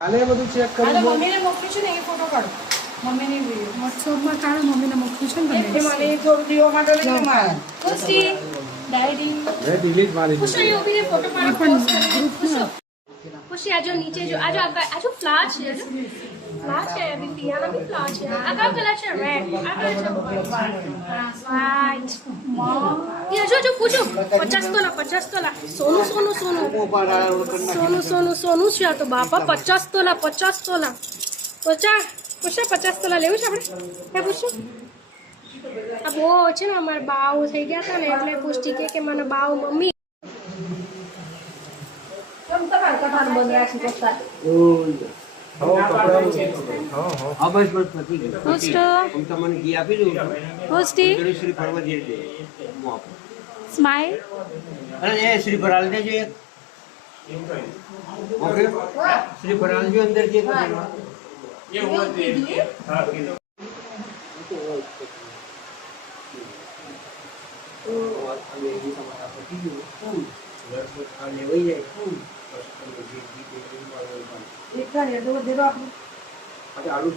કાલે બધું ચેક કરી લો. મમ્મીને મોકલી છે ને એ ફોટો કાઢો. મમ્મીની વિડિયો વોટ્સઅપમાં કાઢો. મમ્મીને મોકલ્યું છે ને એ તમે. મને થોડું દીવા માટે લઈને મારે ખુશી ડાયરી મેં ડિલીટ મારી ખુશી દીધી. ઉભી રે ફોટો પાડો પોસ્ટ કરી ખુશી ખુશી આજો નીચે જો આજો આજો ફ્લાર છે ફ્લાર છે અભી પિયાનો भी ફ્લાર છે આ કયો કલર છે રેડ આ કલર છે વ્હાઈટ ये जो पूछो 50 तोला सोनू सोनू सोनू सोनू सोनू सोनू છે તો બાપા 50 તોલા 50 તોલા પૂછા 50 તોલા લેવું છે આપણે હે પૂછું આ બહુ છે ને અમારા બાવ થઈ ગયા હતા ને એટલે પુષ્ટિ કે મને બાવ મમ્મી કેમ તમારે બંધ રાખી શકતા હા બસ બસ પતી ગયું. હોસ્ટ હું તમને ઘી આપી દઉં છું. હોસ્ટી પેલું શ્રીફળ વધી દે. હું આપું. સ્માઈલ અરે એ શ્રીફળ હાલ દેજો એક. ઓકે શ્રીફળ હાલજો અંદર જે એક થાય તો દેરો આપણે આલુ